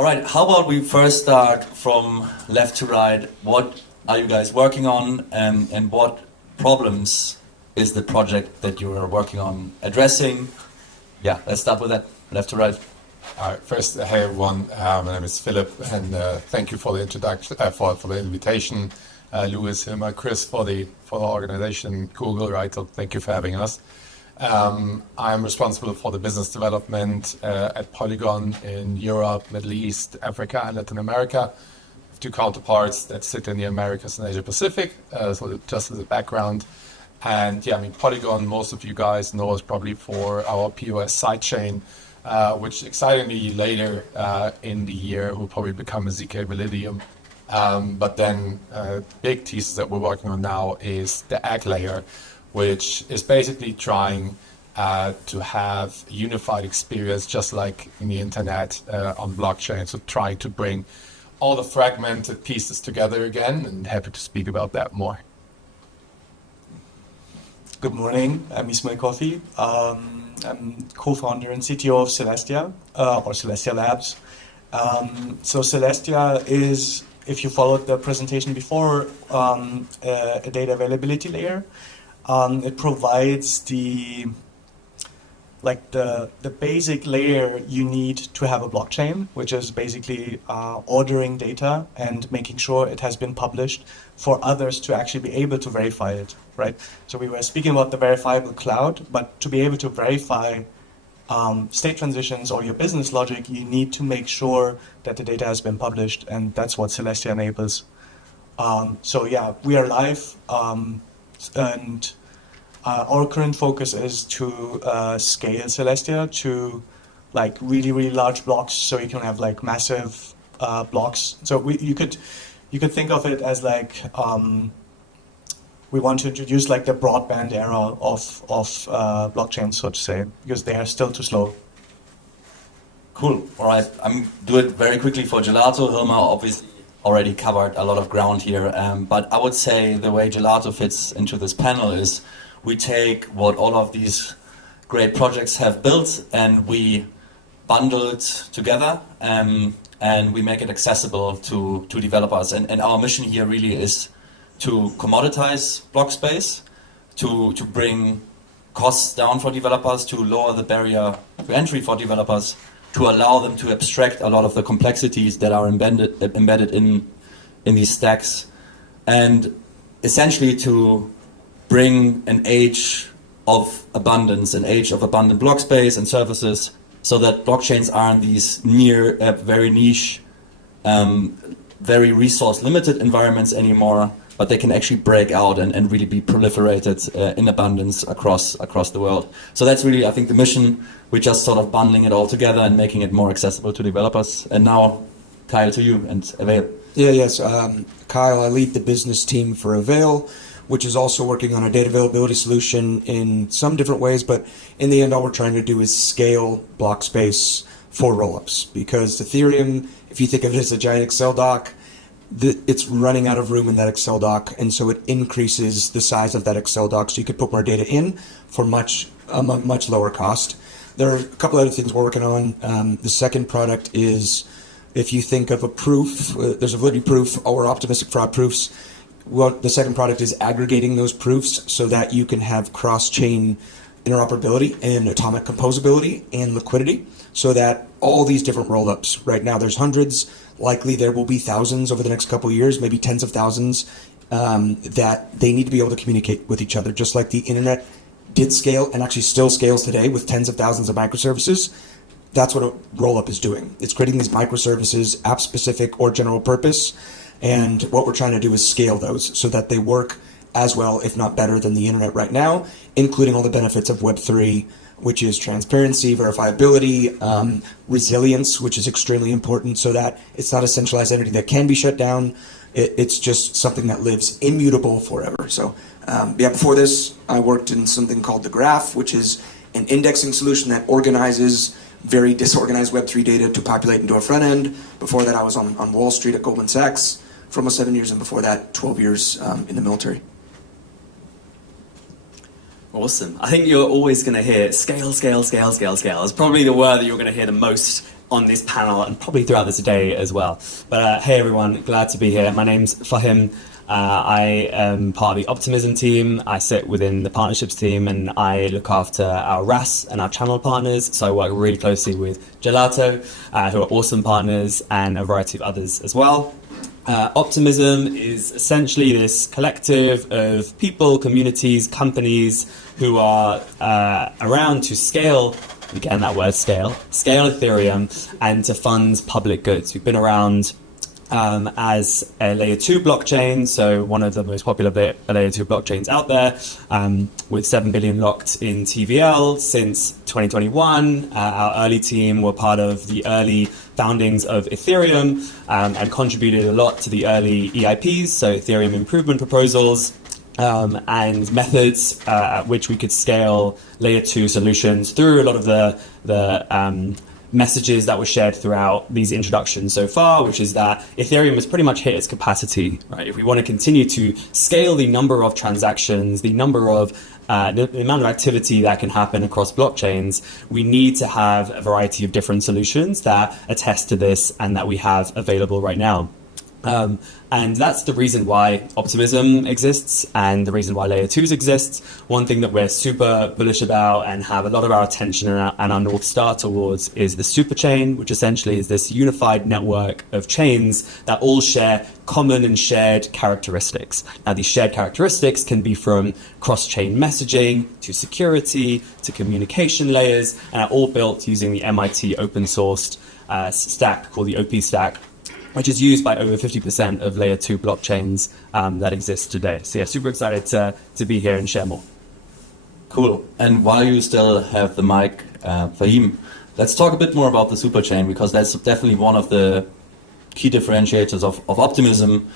All right, how about we first start from left to right? What are you guys working on, and what problems is the project that you are working on addressing? Yeah, let's start with that, left to right. All right, first, hey everyone, my name is Philipp, and thank you for the introduction, for the invitation. Louis, Hilma, Chris for the organization, Google, right? So thank you for having us. I'm responsible for the business development at Polygon in Europe, Middle East, Africa, and Latin America. Two counterparts that sit in the Americas and Asia Pacific, so just as a background. And yeah, I mean, Polygon, most of you guys know us probably for our POS sidechain, which excitingly later in the year will probably become a ZK Validium. But then big thesis that we're working on now is the egg layer, which is basically trying to have a unified experience, just like in the internet on blockchain. So trying to bring all the fragmented pieces together again, and happy to speak about that more. Good morning, I'm Ismail Khoffi. I'm co-founder and CTO of Celestia, or Celestia Labs. So Celestia is, if you followed the presentation before, a data availability layer. It provides the basic layer you need to have a blockchain, which is basically ordering data and making sure it has been published for others to actually be able to verify it, right? So we were speaking about the verifiable cloud, but to be able to verify state transitions or your business logic, you need to make sure that the data has been published, and that's what Celestia enables. So yeah, we are live, and our current focus is to scale Celestia to like really large blocks, so you can have like massive blocks. So you could think of it as like we want to introduce like the broadband era of blockchain, so to say, because they are still too slow. Cool. All right, I'm do it very quickly for Gelato. Hilma obviously already covered a lot of ground here, but I would say the way Gelato fits into this panel is we take what all of these great projects have built and we bundle it together, and we make it accessible to developers. And our mission here really is to commoditize block space, to bring costs down for developers, to lower the barrier to entry for developers, to allow them to abstract a lot of the complexities that are embedded in these stacks, and essentially to bring an age of abundance, an age of abundant block space and services, so that blockchains aren't these very niche, very resource limited environments anymore, but they can actually break out and really be proliferated in abundance across the world. So that's really, I think, the mission. We're just sort of bundling it all together and making it more accessible to developers. And now, Kyle, to you and Avail. Yes. Kyle, I lead the business team for Avail, which is also working on a data availability solution in some different ways, but in the end, all we're trying to do is scale block space for rollups. Because Ethereum, if you think of it as a giant Excel doc, it's running out of room in that Excel doc, and so it increases the size of that Excel doc, so you could put more data in for much lower cost. There are a couple other things we're working on. The second product is, if you think of a proof, there's a validity proof or optimistic fraud proofs. Well, the second product is aggregating those proofs so that you can have cross-chain interoperability and atomic composability and liquidity, so that all these different rollups, right now there's hundreds, likely there will be thousands over the next couple of years, maybe tens of thousands, that they need to be able to communicate with each other, just like the internet did scale and actually still scales today with tens of thousands of microservices. That's what a rollup is doing. It's creating these microservices, app-specific or general purpose, and what we're trying to do is scale those so that they work as well, if not better, than the internet right now, including all the benefits of Web3, which is transparency, verifiability, resilience, which is extremely important, so that it's not a centralized entity that can be shut down. It's just something that lives immutable forever. So before this, I worked in something called The Graph, which is an indexing solution that organizes very disorganized Web3 data to populate into a front end. Before that, I was on Wall Street at Goldman Sachs for almost 7 years, and before that, 12 years in the military. Awesome. I think you're always going to hear scale, scale, scale, scale, scale. It's probably the word that you're going to hear the most on this panel and probably throughout this day as well. But hey everyone, glad to be here. My name's Fahim. I am part of the Optimism team. I sit within the partnerships team and I look after our RAS and our channel partners. So I work really closely with Gelato, who are awesome partners, and a variety of others as well. Optimism is essentially this collective of people, communities, companies who are around to scale, again that word scale Ethereum, and to fund public goods. We've been around as a layer 2 blockchain, so one of the most popular layer 2 blockchains out there, with 7 billion locked in TVL since 2021. Our early team were part of the early foundings of Ethereum and contributed a lot to the early EIPs, so Ethereum improvement proposals, and methods at which we could scale layer 2 solutions through a lot of the messages that were shared throughout these introductions so far, which is that Ethereum has pretty much hit its capacity, right? If we want to continue to scale the number of transactions, the number of the amount of activity that can happen across blockchains, we need to have a variety of different solutions that attest to this and that we have available right now. And that's the reason why Optimism exists and the reason why Layer 2s exists. One thing that we're super bullish about and have a lot of our attention and our North Star towards is the superchain, which essentially is this unified network of chains that all share common and shared characteristics. Now, these shared characteristics can be from cross-chain messaging to security to communication layers, and are all built using the MIT open-sourced stack called the OP stack, which is used by over 50% of layer 2 blockchains that exist today. So yeah, super excited to be here and share more. Cool. And while you still have the mic, Fahim, let's talk a bit more about the superchain, because that's definitely one of the key differentiators of Optimism.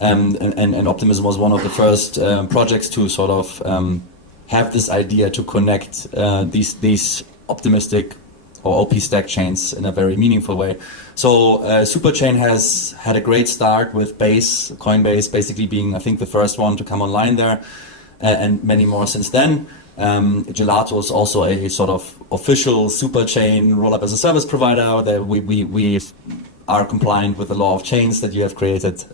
And Optimism was one of the first projects to sort of have this idea to connect these optimistic or OP stack chains in a very meaningful way. So Superchain has had a great start with Coinbase basically being, I think, the first one to come online there, and many more since then. Gelato is also a sort of official Superchain roll-up as a service provider that we are compliant with the law of chains that you have created.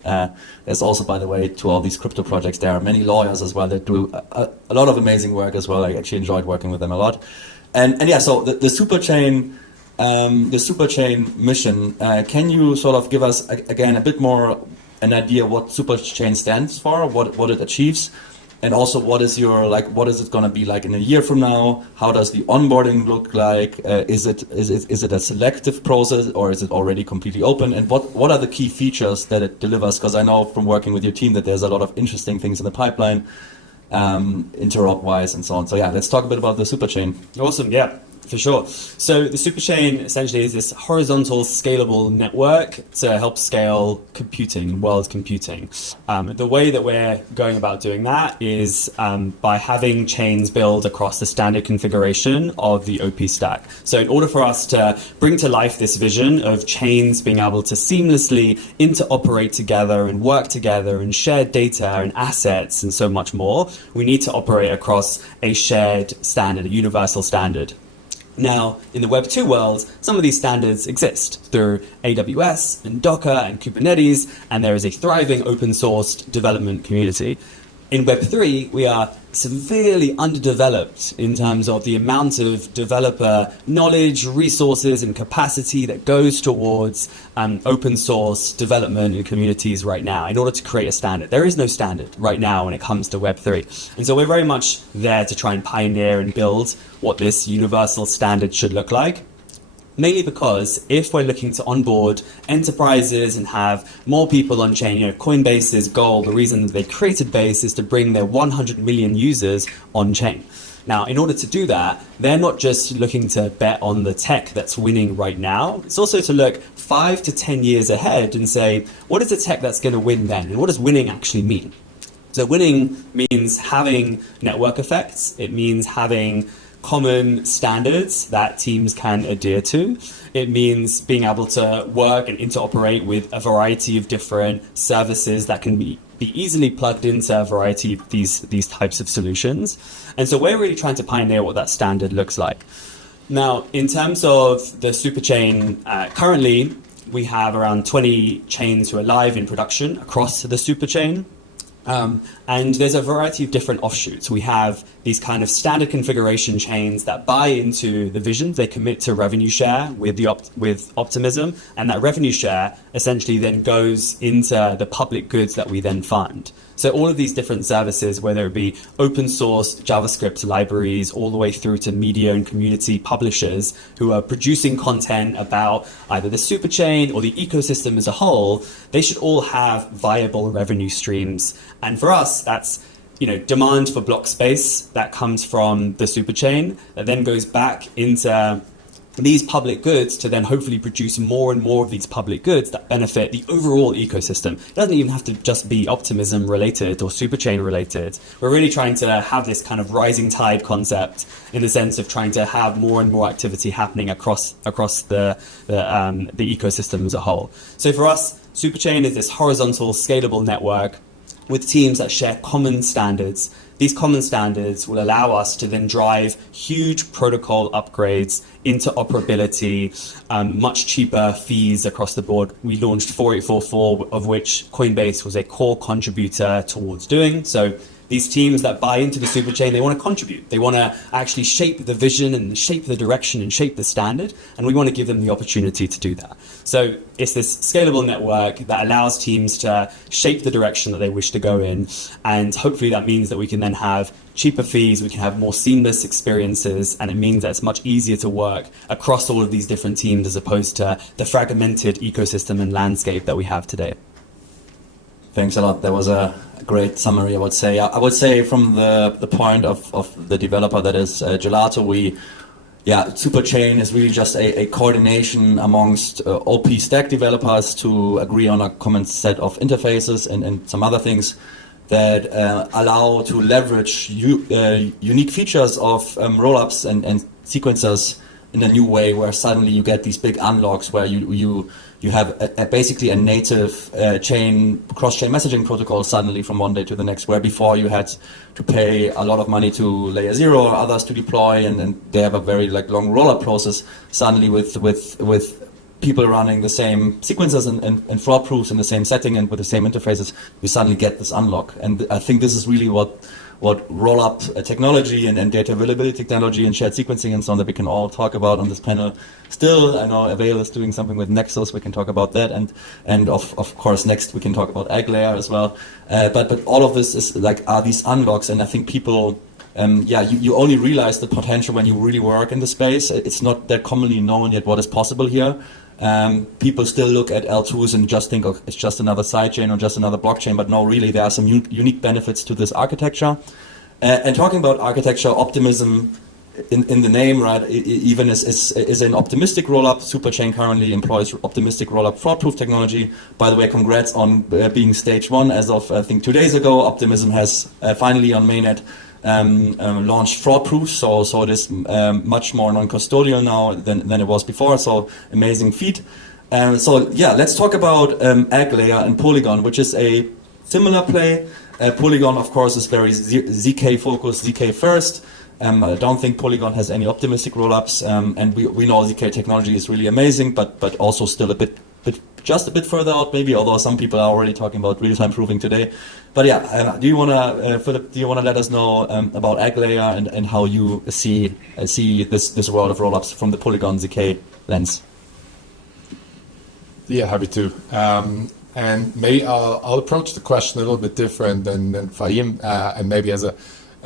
There's also, by the way, to all these crypto projects, there are many lawyers as well that do a lot of amazing work as well. I actually enjoyed working with them a lot. And yeah, so the Superchain mission, can you sort of give us again a bit more an idea what Superchain stands for, what it achieves, and also what is it going to be like in a year from now? How does the onboarding look like? Is it a selective process, or is it already completely open? And what are the key features that it delivers? Because I know from working with your team that there's a lot of interesting things in the pipeline, interop wise and so on. So yeah, let's talk a bit about the Superchain. Awesome, yeah, for sure. So the Superchain essentially is this horizontal scalable network to help scale computing, world computing. The way that we're going about doing that is by having chains build across the standard configuration of the OP stack. So in order for us to bring to life this vision of chains being able to seamlessly interoperate together and work together and share data and assets and so much more, we need to operate across a shared standard, a universal standard. Now, in the Web2 world, some of these standards exist through AWS and Docker and Kubernetes, and there is a thriving open-sourced development community. In Web3, we are severely underdeveloped in terms of the amount of developer knowledge, resources, and capacity that goes towards open source development in communities right now in order to create a standard. There is no standard right now when it comes to Web3. And so we're very much there to try and pioneer and build what this universal standard should look like. Mainly because if we're looking to onboard enterprises and have more people on chain, Coinbase's goal, the reason that they created Base is to bring their 100 million users on chain. Now, in order to do that, they're not just looking to bet on the tech that's winning right now. It's also to look 5 to 10 years ahead and say, what is the tech that's going to win then? And what does winning actually mean? So winning means having network effects. It means having common standards that teams can adhere to. It means being able to work and interoperate with a variety of different services that can be easily plugged into a variety of these types of solutions. And so we're really trying to pioneer what that standard looks like. Now, in terms of the superchain, currently we have around 20 chains who are live in production across the superchain. And there's a variety of different offshoots. We have these kind of standard configuration chains that buy into the vision. They commit to revenue share with with Optimism, and that revenue share essentially then goes into the public goods that we then fund. So all of these different services, whether it be open source JavaScript libraries, all the way through to media and community publishers who are producing content about either the superchain or the ecosystem as a whole, they should all have viable revenue streams. And for us, that's demand for block space that comes from the superchain that then goes back into these public goods to then hopefully produce more and more of these public goods that benefit the overall ecosystem. It doesn't even have to just be Optimism related or superchain related. We're really trying to have this kind of rising tide concept in the sense of trying to have more and more activity happening across the ecosystem as a whole. So for us, superchain is this horizontal scalable network with teams that share common standards. These common standards will allow us to then drive huge protocol upgrades, interoperability, much cheaper fees across the board. We launched 4844, of which Coinbase was a core contributor towards doing. So these teams that buy into the superchain, they want to contribute. They want to actually shape the vision and shape the direction and shape the standard. And we want to give them the opportunity to do that. So it's this scalable network that allows teams to shape the direction that they wish to go in. And hopefully that means that we can then have cheaper fees, we can have more seamless experiences, and it means that it's much easier to work across all of these different teams as opposed to the fragmented ecosystem and landscape that we have today. Thanks a lot. That was a great summary, I would say. I would say from the point of the developer that is Gelato, Superchain is really just a coordination amongst OP stack developers to agree on a common set of interfaces and some other things that allow to leverage unique features of rollups and sequencers in a new way, where suddenly you get these big unlocks where you have basically a native cross-chain messaging protocol suddenly from one day to the next, where before you had to pay a lot of money to layer 0 or others to deploy, and they have a very long rollup process. Suddenly with people running the same sequencers and fraud proofs in the same setting and with the same interfaces, you suddenly get this unlock. And I think this is really what roll-up technology and data availability technology and shared sequencing and so on that we can all talk about on this panel. Still, I know Avail is doing something with Nexus. We can talk about that, and of course next we can talk about egg layer as well. But all of this is are these unlocks, and I think people. You only realize the potential when you really work in the space. It's not that commonly known yet what is possible here. People still look at L2s and just think, it's just another sidechain or just another blockchain, but no, really, there are some unique benefits to this architecture. And talking about architecture, Optimism, in the name, right, even is an optimistic rollup. Superchain currently employs optimistic rollup fraud-proof technology. By the way, congrats on being stage 1 as of, I think, 2 days ago. Optimism has finally on mainnet launched fraud proof, so it is much more non-custodial now than it was before, so amazing feat. Let's talk about egg layer and Polygon, which is a similar play. Polygon, of course, is very ZK focused, ZK first. I don't think Polygon has any optimistic rollups, and we know ZK technology is really amazing, but also still just a bit further out maybe, although some people are already talking about real-time proving today. But do you want to, Philipp, let us know about egg layer and how you see this world of rollups from the Polygon ZK lens? Yeah, happy to. And maybe I'll approach the question a little bit different than Fahim, and maybe as a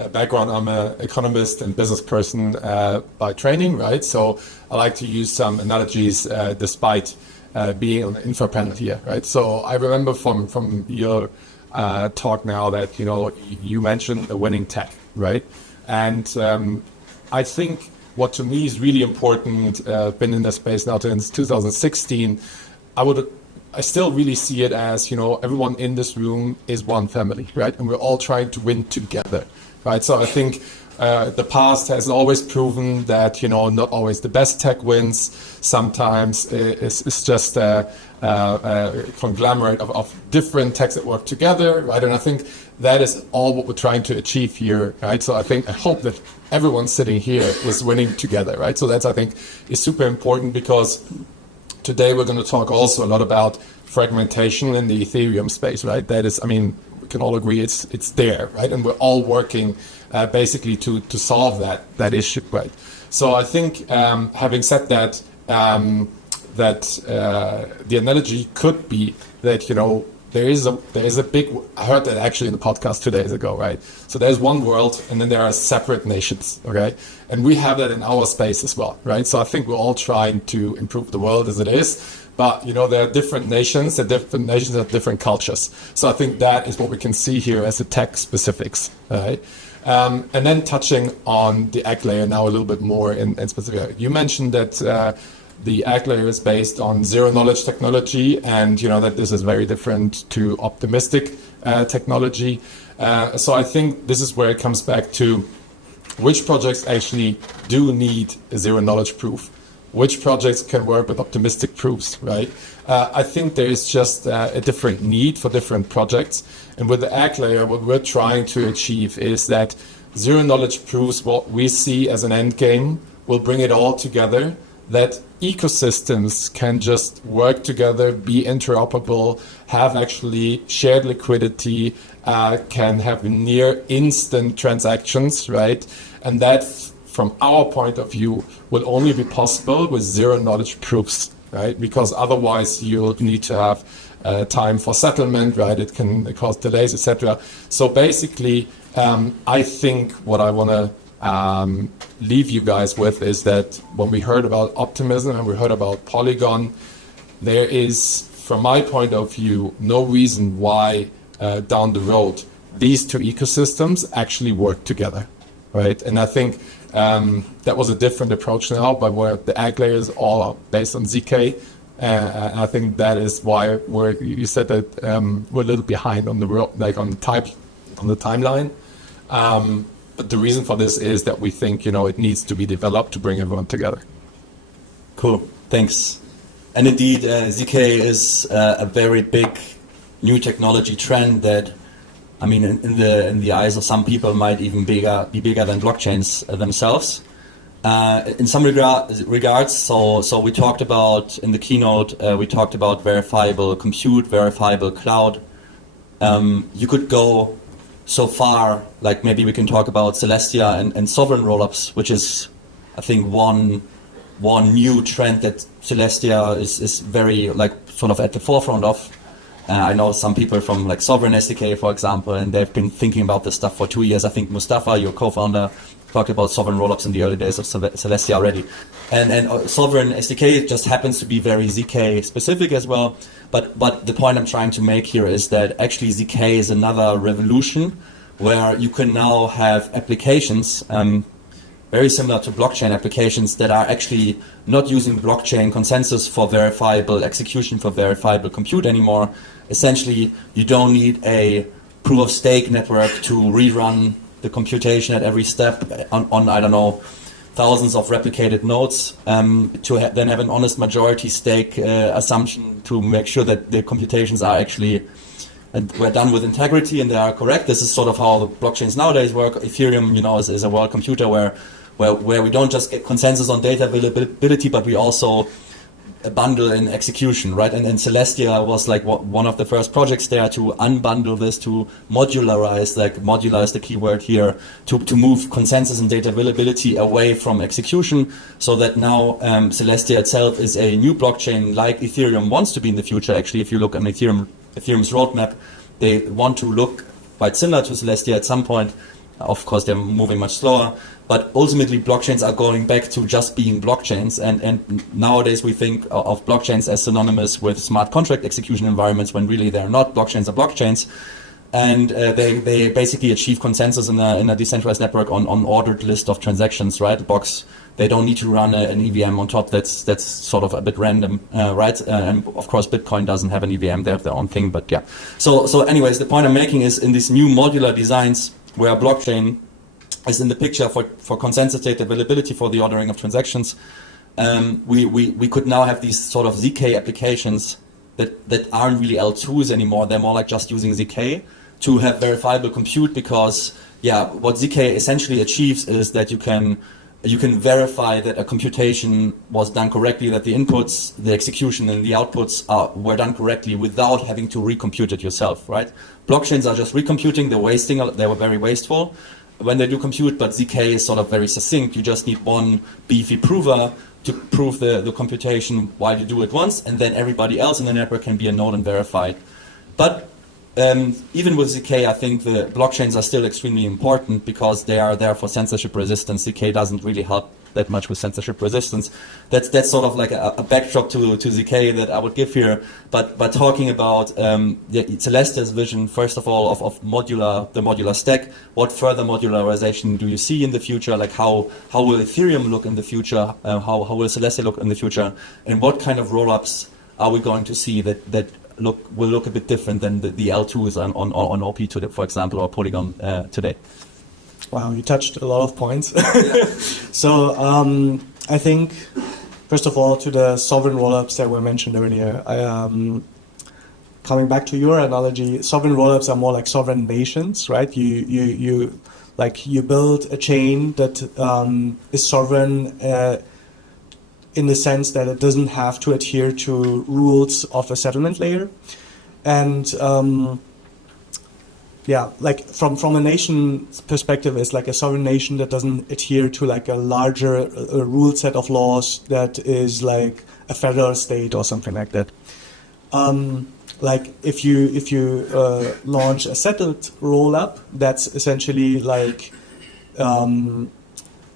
background, I'm an economist and business person by training, right? So I like to use some analogies despite being on the Infra panel here, right? So I remember from your talk now that, you mentioned the winning tech, right? And I think what to me is really important, been in the space now since 2016, I still really see it as, everyone in this room is one family, right? And we're all trying to win together, right? So I think The past has always proven that, not always the best tech wins. Sometimes it's just a conglomerate of different techs that work together, right? And I think that is all what we're trying to achieve here, right? So I hope that everyone sitting here was winning together, right? So that's, I think, is super important, because today we're going to talk also a lot about fragmentation in the Ethereum space, right? That is, we can all agree it's there, right? And we're all working basically to solve that issue, right? So I think, having said that, the analogy could be that, there is a big, I heard that actually in the podcast 2 days ago, right? So there's one world, and then there are separate nations, okay? And we have that in our space as well, right? So I think we're all trying to improve the world as it is, but there are different nations, have different cultures. So I think that is what we can see here as the tech specifics, right? And then touching on the ACK layer now a little bit more in specific. You mentioned that the ACK layer is based on zero-knowledge technology, and that this is very different to optimistic technology. So I think this is where it comes back to which projects actually do need a zero-knowledge proof, which projects can work with optimistic proofs, right? I think there is just a different need for different projects. And with the ACK layer, what we're trying to achieve is that zero-knowledge proofs, what we see as an end game, will bring it all together, that ecosystems can just work together, be interoperable, have actually shared liquidity, can have near instant transactions, right? And that, from our point of view, will only be possible with zero-knowledge proofs, right? Because otherwise you'll need to have time for settlement, right? It can cause delays, etc. So basically, I think what I want to leave you guys with is that when we heard about Optimism and we heard about Polygon, there is, from my point of view, no reason why down the road these two ecosystems actually work together, right? And I think that was a different approach now, but where the ACK layer is all based on ZK. And I think that is why you said that we're a little behind on the road, like on the timeline. But the reason for this is that we think, it needs to be developed to bring everyone together. Cool, thanks. And indeed, ZK is a very big new technology trend that, in the eyes of some people, might even be bigger than blockchains themselves. In some regards, so we talked about in the keynote, we talked about verifiable compute, verifiable cloud. You could go so far, like maybe we can talk about Celestia and sovereign rollups, which is, I think, one new trend that Celestia is very sort of at the forefront of. I know some people from Sovereign SDK, for example, and they've been thinking about this stuff for 2 years. I think Mustafa, your co-founder, talked about sovereign rollups in the early days of Celestia already. And Sovereign SDK just happens to be very ZK specific as well. But the point I'm trying to make here is that actually ZK is another revolution where you can now have applications very similar to blockchain applications that are actually not using blockchain consensus for verifiable execution, for verifiable compute anymore. Essentially, you don't need a proof of stake network to rerun the computation at every step on I don't know, thousands of replicated nodes to then have an honest majority stake assumption to make sure that the computations are actually were done with integrity and they are correct. This is sort of how the blockchains nowadays work. Ethereum, is a world computer where we don't just get consensus on data availability, but we also bundle in execution, right? And Celestia was one of the first projects there to unbundle this, to modularize, modular is the keyword here, to move consensus and data availability away from execution, so that now Celestia itself is a new blockchain like Ethereum wants to be in the future. Actually, if you look at Ethereum's roadmap, they want to look quite similar to Celestia at some point. Of course, they're moving much slower, but ultimately blockchains are going back to just being blockchains. And nowadays we think of blockchains as synonymous with smart contract execution environments when really they're not. Blockchains are blockchains. And they basically achieve consensus in a decentralized network on ordered list of transactions, right? Box. They don't need to run an EVM on top. That's sort of a bit random, right? And of course, Bitcoin doesn't have an EVM. They have their own thing, but yeah. So anyways, the point I'm making is in these new modular designs where blockchain is in the picture for consensus data availability for the ordering of transactions. We could now have these sort of ZK applications that aren't really L2s anymore. They're more like just using ZK to have verifiable compute, because what ZK essentially achieves is that you can verify that a computation was done correctly, that the inputs, the execution, and the outputs were done correctly without having to recompute it yourself, right? Blockchains are just recomputing, they were very wasteful when they do compute, but ZK is sort of very succinct. You just need one beefy prover to prove the computation while you do it once, and then everybody else in the network can be a node and verify it. But even with ZK, I think the blockchains are still extremely important because they are there for censorship resistance. ZK doesn't really help that much with censorship resistance. That's sort of like a backdrop to ZK that I would give here. But talking about Celestia's vision, first of all, of the modular stack, what further modularization do you see in the future? Like how will Ethereum look in the future? How will Celestia look in the future? And what kind of rollups are we going to see that will look a bit different than the L2s on OP today, for example, or Polygon today? Wow, you touched a lot of points. So I think, first of all, to the sovereign rollups that were mentioned earlier, coming back to your analogy, sovereign rollups are more like sovereign nations, right? You build a chain that is sovereign in the sense that it doesn't have to adhere to rules of a settlement layer. And like from a nation perspective, it's like a sovereign nation that doesn't adhere to like a larger rule set of laws that is like a federal state or something like that. Like if you launch a settled rollup, that's essentially like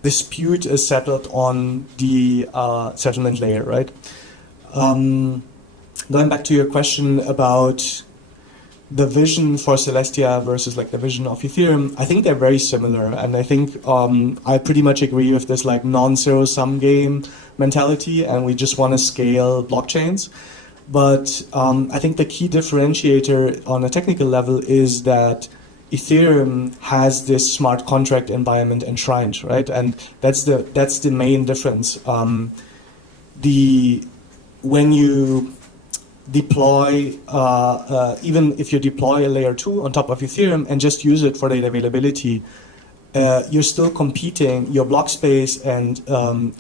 dispute is settled on the settlement layer, right? Going back to your question about the vision for Celestia versus like the vision of Ethereum, I think they're very similar, and I think I pretty much agree with this like non-zero sum game mentality, and we just want to scale blockchains. But I think the key differentiator on a technical level is that Ethereum has this smart contract environment enshrined, right? And that's the main difference. When you deploy, even if you deploy a layer 2 on top of Ethereum and just use it for data availability, you're still competing, your block space and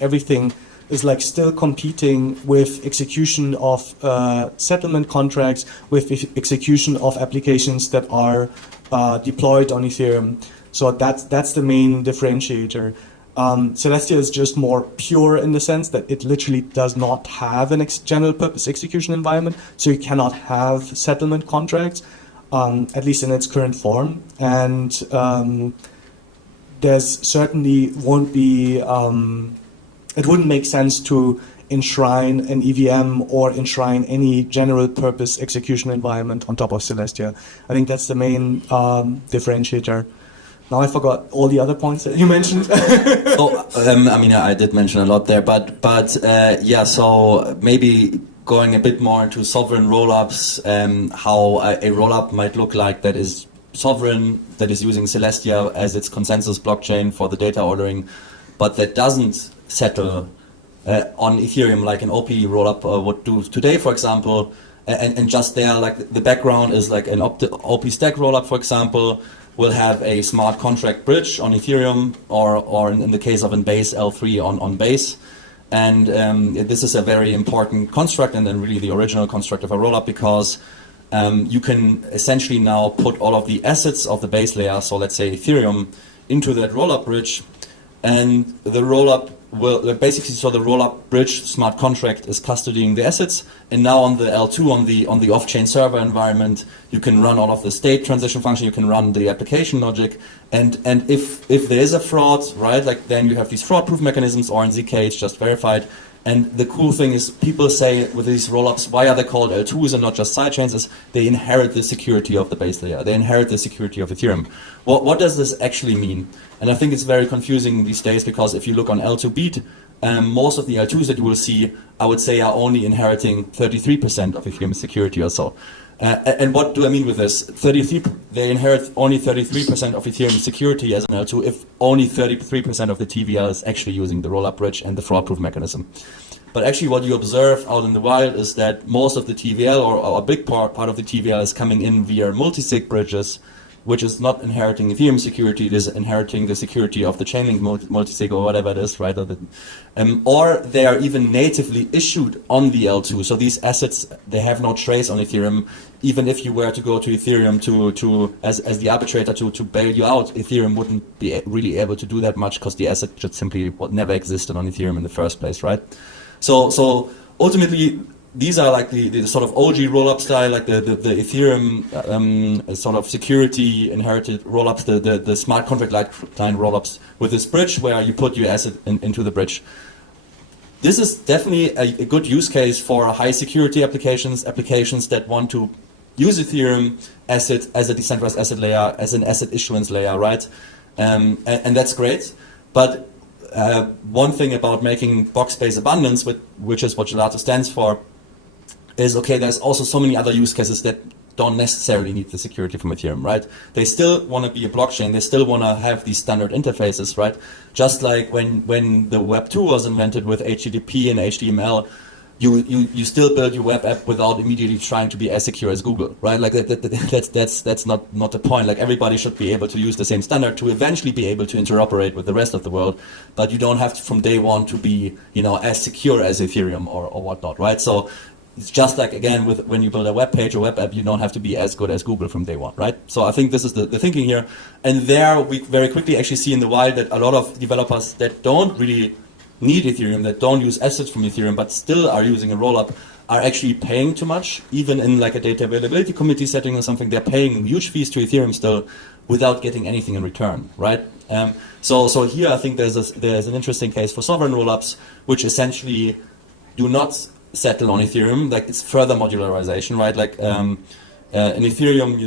everything is like still competing with execution of settlement contracts, with execution of applications that are deployed on Ethereum. So that's the main differentiator. Celestia is just more pure in the sense that it literally does not have an general purpose execution environment, so you cannot have settlement contracts, at least in its current form. And there's certainly won't be, it wouldn't make sense to enshrine an EVM or enshrine any general purpose execution environment on top of Celestia. I think that's the main differentiator. Now I forgot all the other points that you mentioned. I did mention a lot there, but so maybe going a bit more into sovereign rollups, how a rollup might look like that is sovereign, that is using Celestia as its consensus blockchain for the data ordering, but that doesn't settle on Ethereum like an OP rollup would do today, for example, and just there, like the background is like an OP stack rollup, for example, will have a smart contract bridge on Ethereum, or in the case of a base L3 on base. And this is a very important construct, and then really the original construct of a rollup, because you can essentially now put all of the assets of the base layer, so let's say Ethereum, into that rollup bridge, and the rollup will basically, so the rollup bridge smart contract is custodying the assets, and now on the L2, on the off-chain server environment, you can run all of the state transition function, you can run the application logic, and if there is a fraud, right, like then you have these fraud-proof mechanisms, or in ZK it's just verified. And the cool thing is, people say with these rollups, why are they called L2s and not just sidechains? Is they inherit the security of the base layer. They inherit the security of Ethereum. What does this actually mean? And I think it's very confusing these days, because if you look on L2 beat, most of the L2s that you will see, I would say, are only inheriting 33% of Ethereum security or so. And what do I mean with this? 33, they inherit only 33% of Ethereum security as an L2 if only 33% of the TVL is actually using the rollup bridge and the fraud-proof mechanism. But actually what you observe out in the wild is that most of the TVL, or a big part of the TVL, is coming in via multi-sig bridges, which is not inheriting Ethereum security, it is inheriting the security of the Chainlink multisig or whatever it is, right? Or they are even natively issued on the L2. So these assets, they have no trace on Ethereum. Even if you were to go to Ethereum as the arbitrator to bail you out, Ethereum wouldn't be really able to do that much because the asset just simply never existed on Ethereum in the first place, right? So ultimately, these are like the sort of OG rollup style, like the Ethereum sort of security inherited rollups, the smart contract like client rollups with this bridge where you put your asset into the bridge. This is definitely a good use case for high security applications that want to use Ethereum asset as a decentralized asset layer, as an asset issuance layer, right? And that's great. But one thing about making box-based abundance, which is what Gelato stands for, is okay, there's also so many other use cases that don't necessarily need the security from Ethereum, right? They still want to be a blockchain. They still want to have these standard interfaces, right? Just like when the Web2 was invented with HTTP and HTML, you still build your web app without immediately trying to be as secure as Google, right? Like that's not the point. Like everybody should be able to use the same standard to eventually be able to interoperate with the rest of the world, but you don't have to from day one to be, as secure as Ethereum or whatnot, right? So it's just like, again, when you build a web page or web app, you don't have to be as good as Google from day one, right? So I think this is the thinking here. And there we very quickly actually see in the wild that a lot of developers that don't really need Ethereum, that don't use assets from Ethereum, but still are using a rollup, are actually paying too much. Even in like a data availability committee setting or something, they're paying huge fees to Ethereum still without getting anything in return, right? So here I think there's an interesting case for sovereign rollups, which essentially do not settle on Ethereum. Like it's further modularization, right? Like in Ethereum,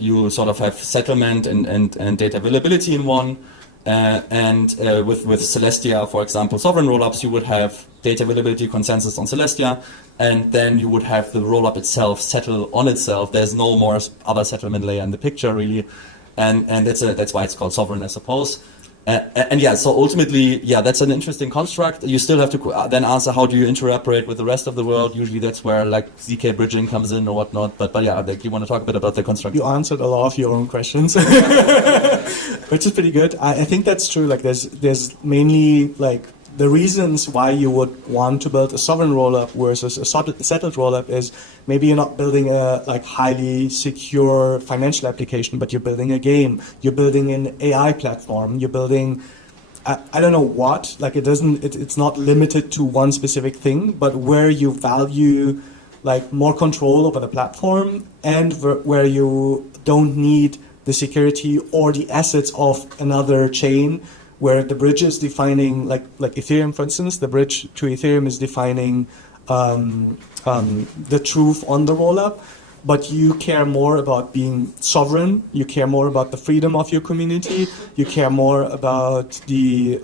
you sort of have settlement and data availability in one, and with Celestia, for example, sovereign rollups, you would have data availability consensus on Celestia, and then you would have the rollup itself settle on itself. There's no more other settlement layer in the picture, really, and that's why it's called sovereign, I suppose. And yeah, so ultimately, yeah, that's an interesting construct. You still have to then answer how do you interoperate with the rest of the world. Usually that's where like ZK bridging comes in or whatnot. But yeah, like, you want to talk a bit about the construct? You answered a lot of your own questions, which is pretty good. I think that's true. Like there's mainly like the reasons why you would want to build a sovereign rollup versus a settled rollup is maybe you're not building a like highly secure financial application, but you're building a game, you're building an AI platform, you're building, I don't know what, like it's not limited to one specific thing, but where you value like more control over the platform and where you don't need the security or the assets of another chain, where the bridge is defining, like Ethereum, for instance, the bridge to Ethereum is defining the truth on the rollup, but you care more about being sovereign, you care more about the freedom of your community, you care more about the,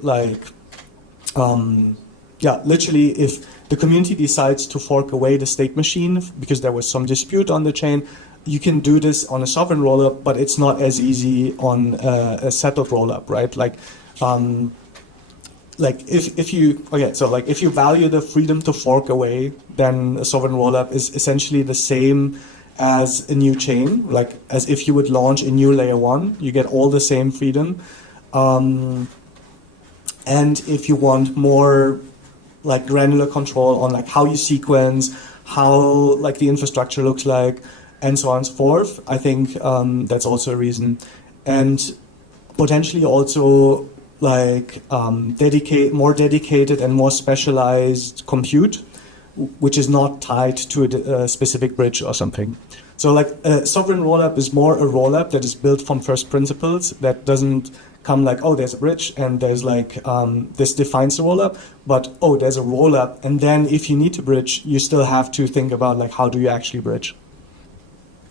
literally if the community decides to fork away the state machine because there was some dispute on the chain, you can do this on a sovereign rollup, but it's not as easy on a settled rollup, right? If you value the freedom to fork away, then a sovereign rollup is essentially the same as a new chain, like as if you would launch a new layer one, you get all the same freedom. And if you want more like granular control on like how you sequence, how like the infrastructure looks like, and so on and so forth, I think that's also a reason. And potentially also like more dedicated and more specialized compute, which is not tied to a specific bridge or something. So like a sovereign rollup is more a rollup that is built from first principles, that doesn't come like, oh, there's a bridge and there's like, this defines the rollup, but oh, there's a rollup. And then if you need to bridge, you still have to think about like, how do you actually bridge?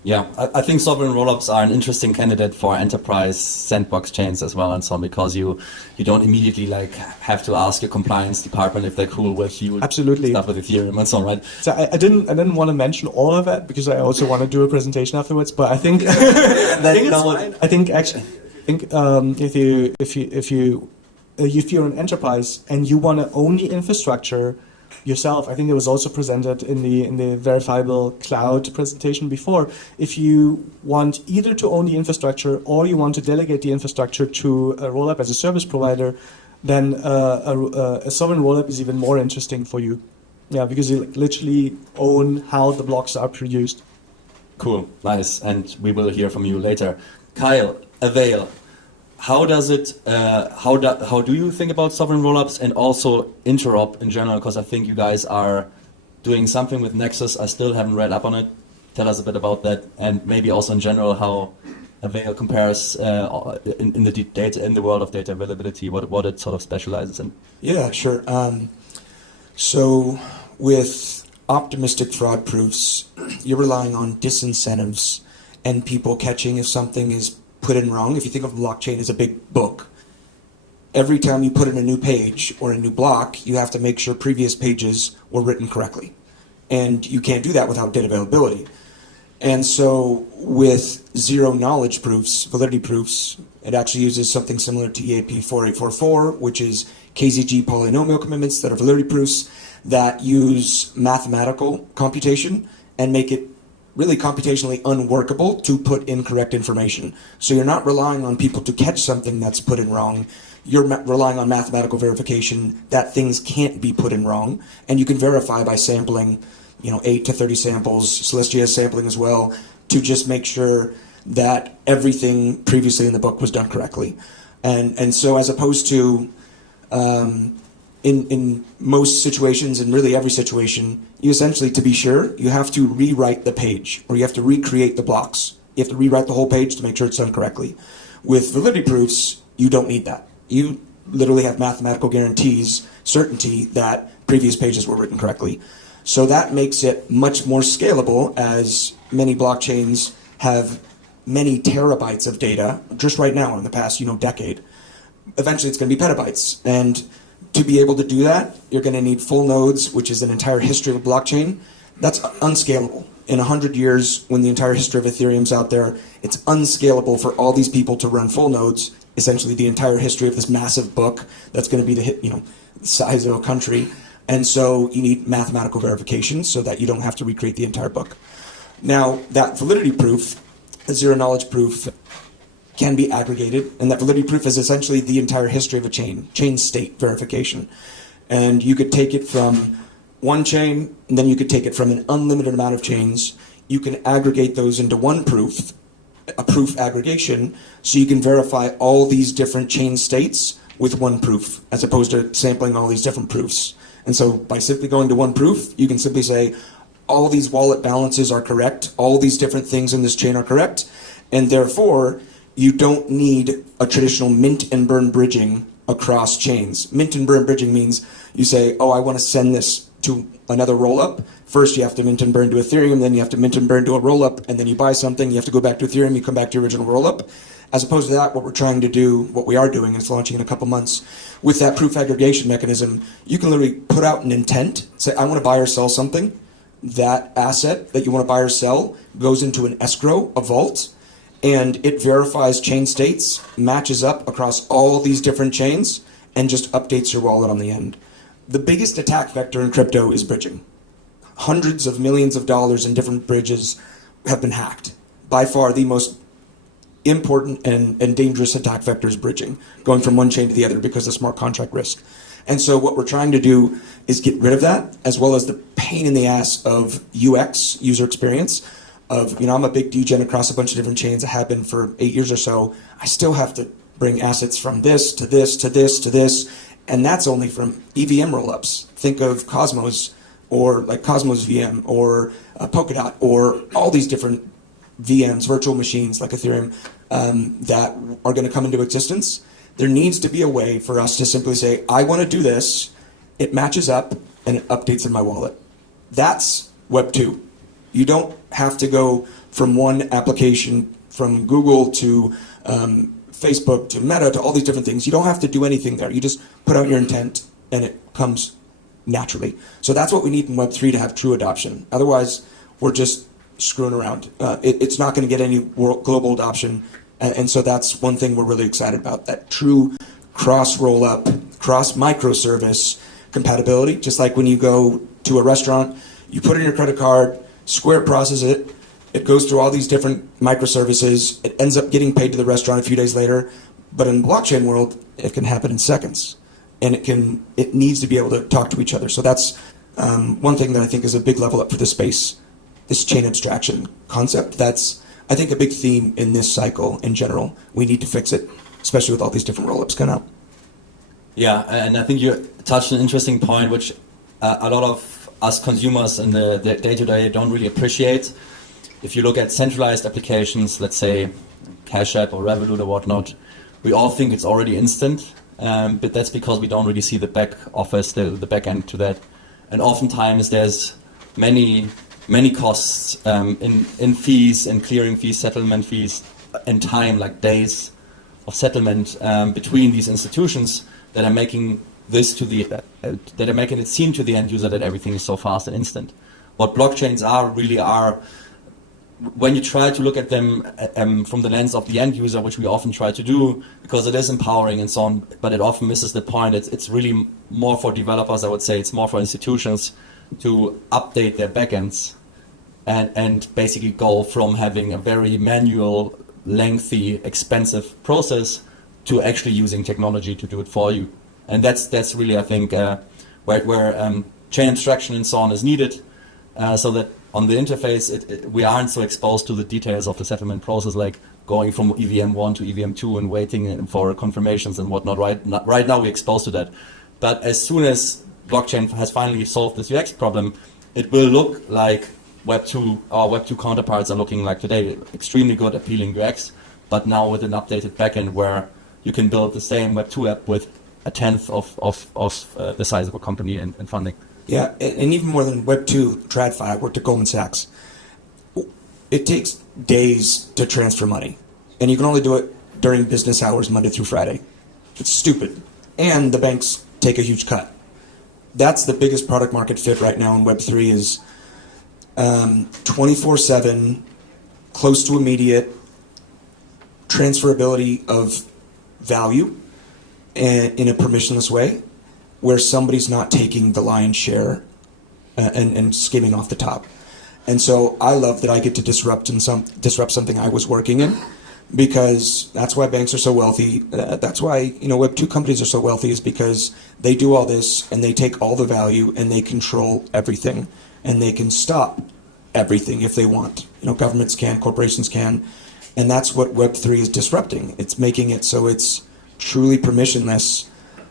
Yeah, I think sovereign rollups are an interesting candidate for enterprise sandbox chains as well, and so on, because you don't immediately like have to ask your compliance department if they're cool with you. Absolutely. Stuff with Ethereum and so on, right? So I didn't want to mention all of that because I also want to do a presentation afterwards. But I think I think actually if you're an enterprise and you want to own the infrastructure yourself, I think it was also presented in the verifiable cloud presentation before. If you want either to own the infrastructure or you want to delegate the infrastructure to a rollup as a service provider, then a sovereign rollup is even more interesting for you. Yeah, because you literally own how the blocks are produced. Cool, nice, and we will hear from you later. Kyle, Avail. How does it? How do you think about sovereign rollups and also interop in general? Because I think you guys are doing something with Nexus. I still haven't read up on it. Tell us a bit about that, and maybe also in general how Avail compares in the data in the world of data availability. What it sort of specializes in. Yeah, sure. So with optimistic fraud proofs, you're relying on disincentives and people catching if something is put in wrong. If you think of blockchain as a big book, every time you put in a new page or a new block, you have to make sure previous pages were written correctly. And you can't do that without data availability. And so with zero knowledge proofs, validity proofs, it actually uses something similar to EAP 4844, which is KZG polynomial commitments that are validity proofs that use mathematical computation and make it really computationally unworkable to put incorrect information. So you're not relying on people to catch something that's put in wrong. You're relying on mathematical verification that things can't be put in wrong. And you can verify by sampling, 8 to 30 samples. Celestia is sampling as well to just make sure that everything previously in the book was done correctly. And so as opposed to in most situations, and really every situation, you essentially, to be sure, you have to rewrite the page, or you have to recreate the blocks. You have to rewrite the whole page to make sure it's done correctly. With validity proofs, you don't need that. You literally have mathematical guarantees, certainty that previous pages were written correctly. So that makes it much more scalable, as many blockchains have many terabytes of data just right now in the past, decade. Eventually it's going to be petabytes. And to be able to do that, you're going to need full nodes, which is an entire history of a blockchain. That's unscalable. In 100 years, when the entire history of Ethereum's out there, it's unscalable for all these people to run full nodes, essentially the entire history of this massive book that's going to be the size of a country. And so you need mathematical verification so that you don't have to recreate the entire book. Now, that validity proof, a zero knowledge proof, can be aggregated, and that validity proof is essentially the entire history of a chain state verification. And you could take it from one chain, and then you could take it from an unlimited amount of chains. You can aggregate those into one proof, a proof aggregation, so you can verify all these different chain states with one proof, as opposed to sampling all these different proofs. And so by simply going to one proof, you can simply say, all these wallet balances are correct, all these different things in this chain are correct, and therefore, you don't need a traditional mint and burn bridging across chains. Mint and burn bridging means you say, I want to send this to another rollup. First, you have to mint and burn to Ethereum, then you have to mint and burn to a rollup, and then you buy something, you have to go back to Ethereum, you come back to your original rollup. As opposed to that, what we're trying to do, what we are doing, and it's launching in a couple months, with that proof aggregation mechanism, you can literally put out an intent, say, I want to buy or sell something. That asset that you want to buy or sell goes into an escrow, a vault, and it verifies chain states, matches up across all these different chains, and just updates your wallet on the end. The biggest attack vector in crypto is bridging. Hundreds of millions of dollars in different bridges have been hacked. By far, the most important and dangerous attack vector is bridging, going from one chain to the other because of smart contract risk. And so what we're trying to do is get rid of that, as well as the pain in the ass of UX, user experience, of, I'm a big degen across a bunch of different chains. I have been for 8 years or so. I still have to bring assets from this to this to this to this, and that's only from EVM rollups. Think of Cosmos, or like Cosmos VM, or Polkadot, or all these different VMs, virtual machines like Ethereum, that are going to come into existence. There needs to be a way for us to simply say, I want to do this, it matches up, and it updates in my wallet. That's Web2. You don't have to go from one application, from Google to Facebook to Meta to all these different things. You don't have to do anything there. You just put out your intent and it comes naturally. So that's what we need in Web3 to have true adoption. Otherwise, we're just screwing around. It's not going to get any global adoption. And so that's one thing we're really excited about, that true cross roll-up, cross microservice compatibility. Just like when you go to a restaurant, you put in your credit card, Square processes it, it goes through all these different microservices, it ends up getting paid to the restaurant a few days later. But in the blockchain world, it can happen in seconds. And it needs to be able to talk to each other. So that's one thing that I think is a big level up for this space, this chain abstraction concept. That's, I think, a big theme in this cycle in general. We need to fix it, especially with all these different rollups coming out. Yeah, and I think you touched an interesting point, which a lot of us consumers in the day-to-day don't really appreciate. If you look at centralized applications, let's say Cash App or Revolut or whatnot, we all think it's already instant, but that's because we don't really see the back office, the back end to that. And oftentimes there's many costs in fees and clearing fees, settlement fees, and time, like days of settlement between these institutions that are making this that are making it seem to the end user that everything is so fast and instant. What blockchains really are, when you try to look at them from the lens of the end user, which we often try to do because it is empowering and so on, but it often misses the point. It's really more for developers, I would say. It's more for institutions to update their backends and basically go from having a very manual, lengthy, expensive process to actually using technology to do it for you. And that's really, I think, where chain abstraction and so on is needed, so that on the interface we aren't so exposed to the details of the settlement process, like going from EVM1 to EVM2 and waiting for confirmations and whatnot. Right now we're exposed to that. But as soon as blockchain has finally solved this UX problem, it will look like Web2, our Web2 counterparts are looking like today, extremely good, appealing UX, but now with an updated backend where you can build the same Web2 app with a tenth of the size of a company and funding. Yeah, and even more than Web2, TradFi, I worked at Goldman Sachs. It takes days to transfer money, and you can only do it during business hours, Monday through Friday. It's stupid. And the banks take a huge cut. That's the biggest product market fit right now in Web3 is 24/7, close to immediate transferability of value and in a permissionless way, where somebody's not taking the lion's share and skimming off the top. And so I love that I get to disrupt something I was working in, because that's why banks are so wealthy. That's why Web2 companies are so wealthy, is because they do all this and they take all the value and they control everything, and they can stop everything if they want. Governments can, corporations can, and that's what Web3 is disrupting. It's making it so it's truly permissionless,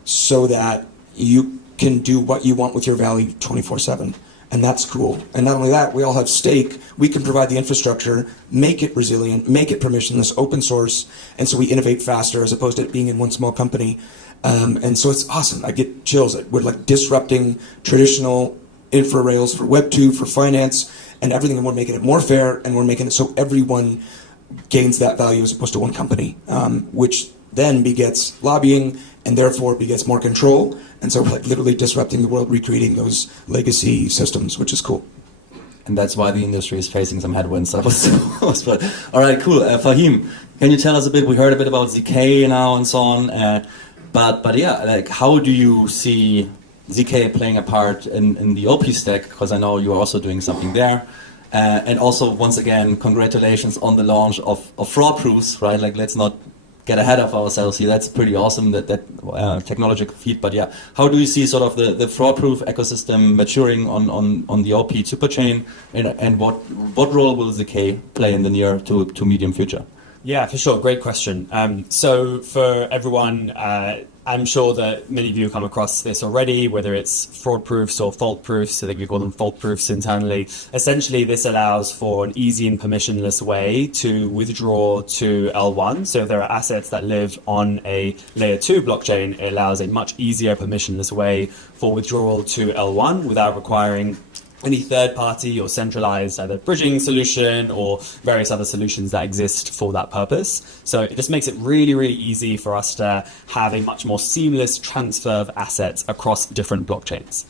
so that you can do what you want with your value 24/7. And that's cool. And not only that, we all have stake. We can provide the infrastructure, make it resilient, make it permissionless, open source. And so we innovate faster as opposed to it being in one small company. And so it's awesome. I get chills. We're like disrupting traditional infra rails for Web2, for finance, and everything. And we're making it more fair, and we're making it so everyone gains that value as opposed to one company, which then begets lobbying and therefore begets more control. And so we're like literally disrupting the world, recreating those legacy systems, which is cool. And that's why the industry is facing some headwinds. All right, cool. Fahim, can you tell us a bit? We heard a bit about ZK now and so on. But yeah, like how do you see ZK playing a part in the OP stack? Because I know you're also doing something there. And also, once again, congratulations on the launch of fraud proofs, right? Like, let's not get ahead of ourselves here. That's pretty awesome, that technological feat. But yeah, how do you see sort of the fraud-proof ecosystem maturing on the OP superchain, and what role will ZK play in the near to medium future? Yeah, for sure. Great question. So for everyone, I'm sure that many of you come across this already, whether it's fraud proofs or fault proofs. I think we call them fault proofs internally. Essentially, this allows for an easy and permissionless way to withdraw to L1. So if there are assets that live on a layer 2 blockchain, it allows a much easier permissionless way for withdrawal to L1 without requiring any third party or centralized either bridging solution or various other solutions that exist for that purpose. So it just makes it really, really easy for us to have a much more seamless transfer of assets across different blockchains.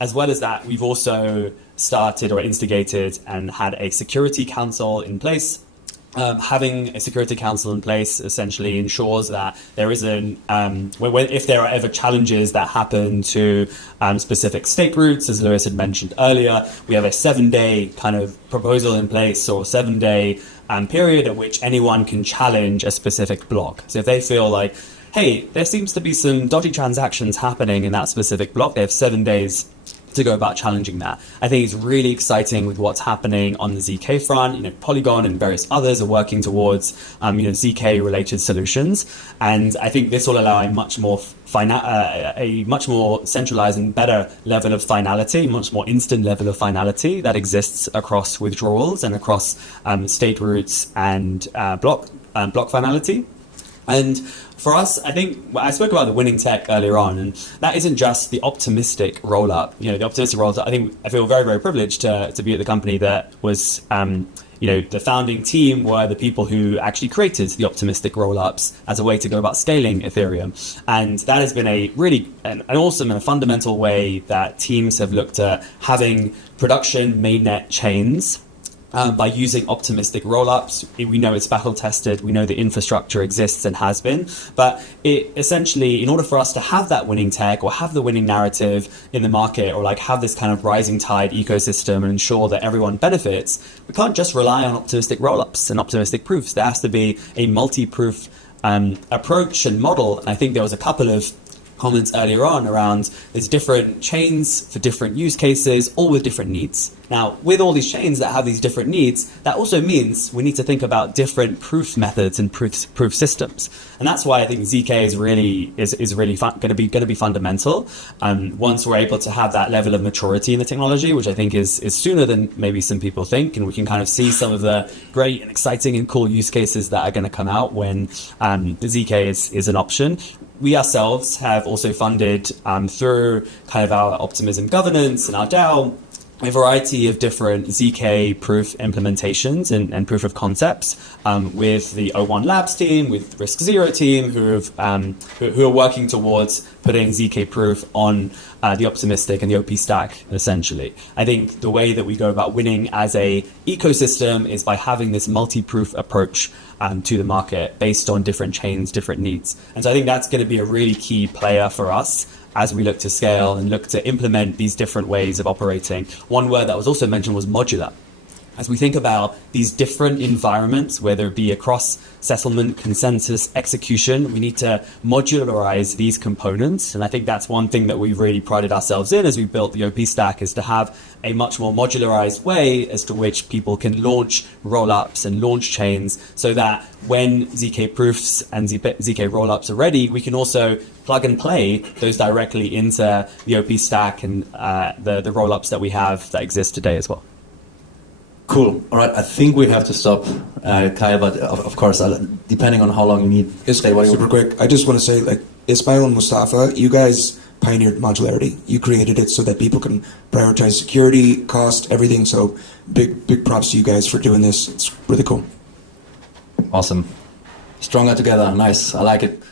As well as that, we've also started or instigated and had a security council in place. Having a security council in place essentially ensures that there isn't, if there are ever challenges that happen to specific stake roots, as Lewis had mentioned earlier, we have a 7-day kind of proposal in place, or 7-day period at which anyone can challenge a specific block. So if they feel like, hey, there seems to be some dodgy transactions happening in that specific block, they have 7 days to go about challenging that. I think it's really exciting with what's happening on the ZK front. Polygon and various others are working towards, ZK related solutions. And I think this will allow a much more centralized and better level of finality, much more instant level of finality that exists across withdrawals and across state roots and block finality. And for us, I think I spoke about the winning tech earlier on, and that isn't just the optimistic roll-up. The optimistic roll-up, I feel very, very privileged to be at the company that was, the founding team were the people who actually created the optimistic roll-ups as a way to go about scaling Ethereum. And that has been an awesome and a fundamental way that teams have looked at having production mainnet chains by using optimistic rollups. We know it's battle tested. We know the infrastructure exists and has been. But it essentially, in order for us to have that winning tech or have the winning narrative in the market, or have this kind of rising tide ecosystem and ensure that everyone benefits, we can't just rely on optimistic rollups and optimistic proofs. There has to be a multi-proof approach and model. And I think there was a couple of comments earlier on around there's different chains for different use cases, all with different needs. Now, with all these chains that have these different needs, that also means we need to think about different proof methods and proof systems. And that's why I think ZK is really going to be fundamental. Once we're able to have that level of maturity in the technology, which I think is sooner than maybe some people think, and we can kind of see some of the great and exciting and cool use cases that are going to come out when the ZK is an option. We ourselves have also funded through kind of our Optimism governance and our DAO a variety of different ZK proof implementations and proof of concepts with the O1 Labs team, with Risk Zero team, who are working towards putting ZK proof on the optimistic and the OP stack, essentially. I think the way that we go about winning as a ecosystem is by having this multi-proof approach to the market based on different chains, different needs. And so I think that's going to be a really key player for us as we look to scale and look to implement these different ways of operating. One word that was also mentioned was modular. As we think about these different environments, whether it be across settlement, consensus, execution, we need to modularize these components. And I think that's one thing that we've really prided ourselves in as we built the OP stack, is to have a much more modularized way as to which people can launch rollups and launch chains, so that when ZK proofs and ZK rollups are ready, we can also plug and play those directly into the OP stack and the rollups that we have that exist today as well. Cool. All right. I think we have to stop, Kyle, but of course, depending on how long you need. It's super quick. I just want to say, Ismail and Mustafa, you guys pioneered modularity. You created it so that people can prioritize security, cost, everything. So big props to you guys for doing this. It's really cool. Awesome. Stronger together. Nice. I like it.